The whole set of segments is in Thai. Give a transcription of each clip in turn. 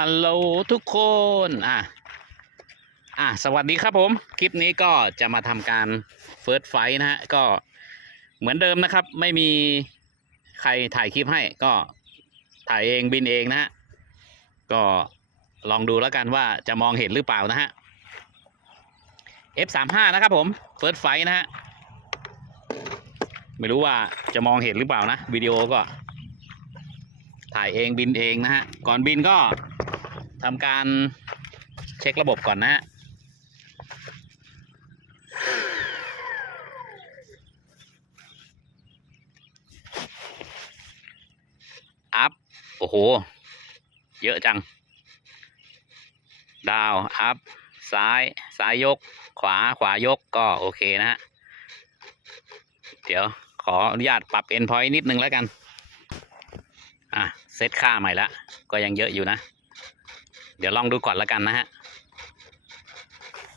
ฮัลโหลทุกคนอะอะสวัสดีครับผม คลิปนี้ก็จะมาทำการเฟิร์สไฟนะฮะ ก็เหมือนเดิมนะครับ ไม่มีใครถ่ายคลิปให้ ก็ถ่ายเองบินเองนะฮะ ก็ลองดูแล้วกันว่าจะมองเห็นหรือเปล่านะฮะ F35 นะครับผมเฟิร์สไฟนะฮะ ไม่รู้ว่าจะมองเห็นหรือเปล่านะวิดีโอก็ถ่ายเองบินเองนะฮะ ก่อนบินก็ ทำการเช็คระบบก่อนนะฮะอัพ โอ้โห เยอะจัง ดาว อัพ ซ้าย ซ้ายยก ขวา ขวายก ก็โอเคนะฮะ เดี๋ยวขออนุญาตปรับ endpoint นิดนึงแล้วกัน อะ เซตค่าใหม่ละ ก็ยังเยอะอยู่นะ เดี๋ยวลองดูก่อนแล้วกันนะฮะ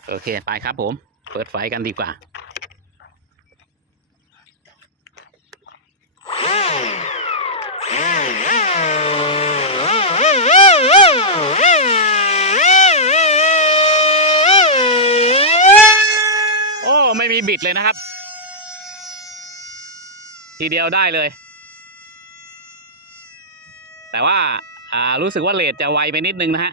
โอเคไปครับผม เปิดไฟกันดีกว่า โอ้ไม่มีบิดเลยนะครับ ทีเดียวได้เลย แต่ว่าอ่ารู้สึกว่าเลทจะไวไปนิดนึงนะฮะ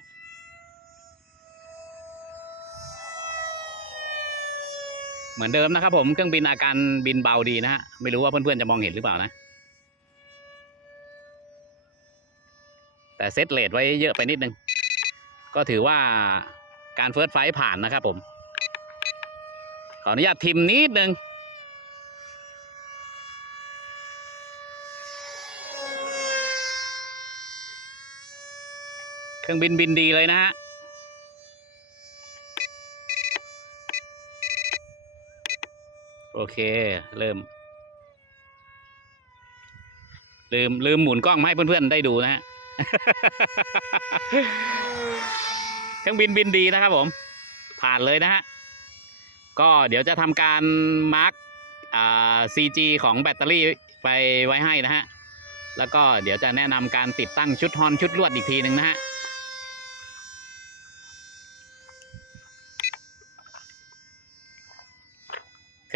เหมือนเดิมนะครับ ผมเครื่องบินอาการบินเบาดีนะฮะไม่รู้ว่าเพื่อนๆจะมองเห็นหรือเปล่านะ แต่เซตเลทไว้เยอะไปนิดนึง ก็ถือว่าการเฟิร์สไฟท์ผ่านนะครับ ผม ขออนุญาตทิมนิดนึงเครื่องบินบินดีเลยนะฮะ โอเค เริ่ม ลืมลืมหมุนกล้องมาให้เพื่อนๆได้ดูนะฮะเครื่องบินบินดีนะครับผม ผ่านเลยนะฮะ ก็เดี๋ยวจะทำการมาร์กอ่า CG ของแบตเตอรี่ไปไว้ให้นะฮะ แล้วก็เดี๋ยวจะแนะนำการติดตั้งชุดฮอนชุดลวดอีกทีหนึ่งนะฮะ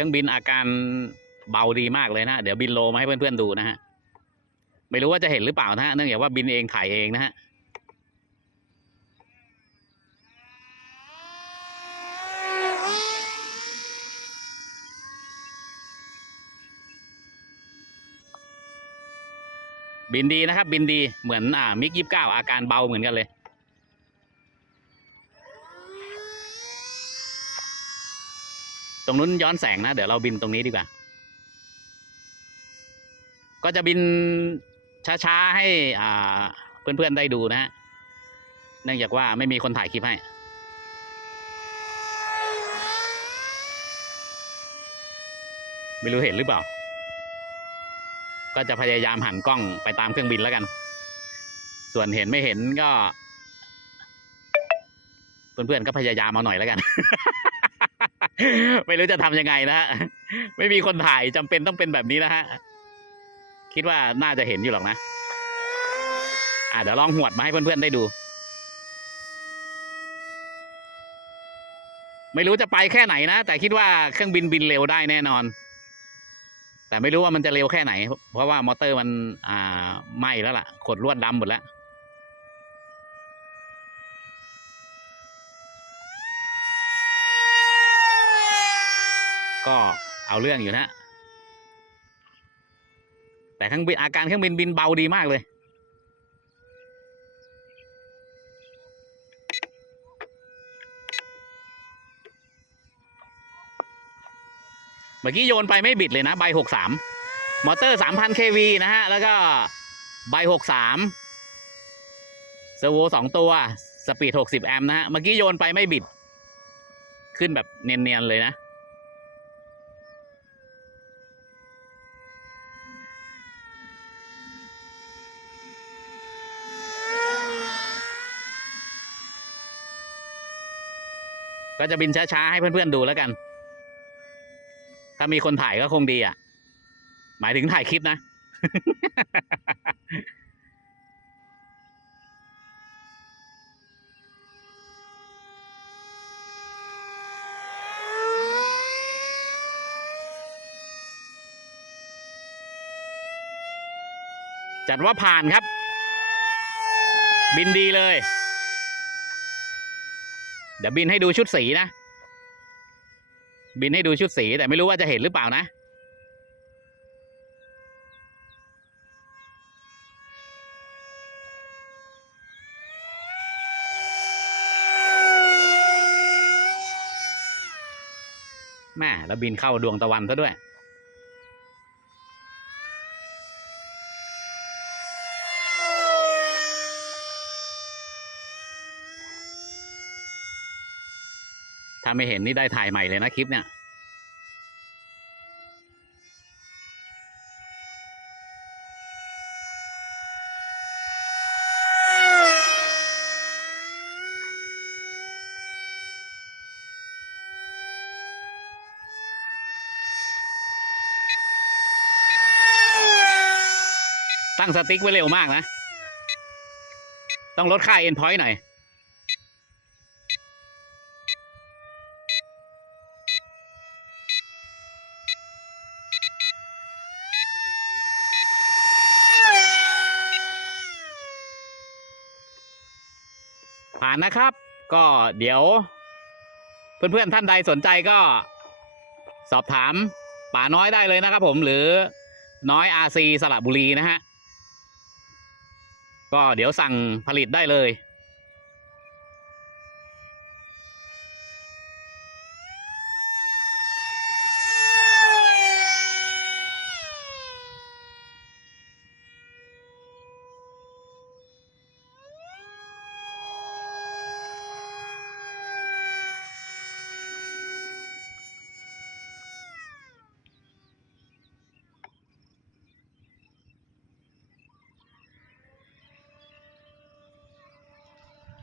รื่องบินอาการเบาดีมากเลยนะเดี๋ยวบินโลมาให้เพื่อนๆดูนะฮะไม่รู้ว่าจะเห็นหรือเปล่านะฮะเนื่องจากว่าบินเองถ่ายเองนะฮะบินดีนะครับ บินดีเหมือนอ่ามิกยี่สิบเก้าอาการเบาเหมือนกันเลย ต รงนู้นย้อนแสงนะ เดี๋ยวเราบินตรงนี้ดีกว่า ก็จะบินช้าๆให้อ่าเพื่อนๆได้ดูนะฮะ เนื่องจากว่าไม่มีคนถ่ายคลิปให้ไม่รู้เห็นหรือเปล่า ก็จะพยายามหันกล้องไปตามเครื่องบินแล้วกัน ส่วนเห็นไม่เห็นก็ เพื่อนๆก็พยายามเอาหน่อยแล้วกัน ไม่รู้จะทำยังไงนะฮะไม่มีคนถ่ายจำเป็นต้องเป็นแบบนี้นะฮะคิดว่าน่าจะเห็นอยู่หรอกนะอ่าเดี๋ยวลองหวดมาให้เพื่อนๆได้ดู ไม่รู้จะไปแค่ไหนนะ แต่คิดว่าเครื่องบินบินเร็วได้แน่นอน แต่ไม่รู้ว่ามันจะเร็วแค่ไหน เพราะว่ามอเตอร์มันอ่าไหม้แล้วล่ะ ขดลวดดำหมดแล้ว ก็เอาเรื่องอยู่นะแต่เครื่องบินอาการเครื่องบินบินเบาดีมากเลย เมื่อกี้โยนไปไม่บิดเลยนะใบหกสามมอเตอร์สามพันเควีนะฮะ แล้วก็ใบหกสามเซอร์โวสองตัว สปีดหกสิบแอมป์นะฮะ เมื่อกี้โยนไปไม่บิด ขึ้นแบบเนียนๆเลยนะ ก็จะบินช้าๆให้เพื่อนๆดูแล้วกัน ถ้ามีคนถ่ายก็คงดีอะ หมายถึงถ่ายคลิปนะ จัดว่าผ่านครับ บินดีเลย เดี๋ยวบินให้ดูชุดสีนะ บินให้ดูชุดสีแต่ไม่รู้ว่าจะเห็นหรือเปล่านะ แม่แล้วบินเข้าดวงตะวันซะด้วยาไม่เห็นนี่ได้ถ่ายใหม่เลยนะคลิปเนี่ยตั้งสติ๊กไว้เร็วมากนะ ต้องลดค่า end point หน่อย ผ่านนะครับ ก็เดี๋ยว เพื่อนๆท่านใดสนใจก็ สอบถามป่าน้อยได้เลยนะครับ ผมหรือน้อยอาซีสระบุรีนะฮะก็เดี๋ยวสั่งผลิตได้เลย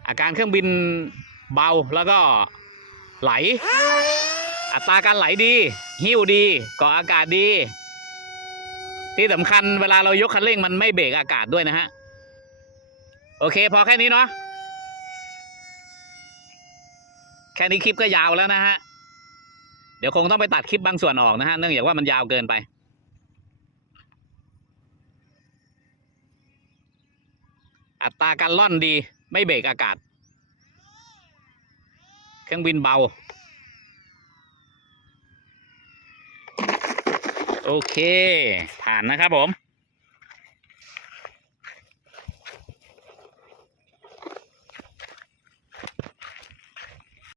อาการเครื่องบินเบาแล้วก็ไหล อัตราการไหลดี หิ้วดีเกาะอากาศดี ที่สำคัญเวลาเรายกคันเร่งมันไม่เบรกอากาศด้วยนะฮะ โอเค พอแค่นี้เนาะแค่นี้คลิปก็ยาวแล้วนะฮะ เดี๋ยวคงต้องไปตัดคลิปบางส่วนออกนะฮะ เนื่องจากว่ามันยาวเกินไป อัตราการล่อนดี ไม่เบรกอากาศ เครื่องบินเบา โอเค ผ่านนะครับผม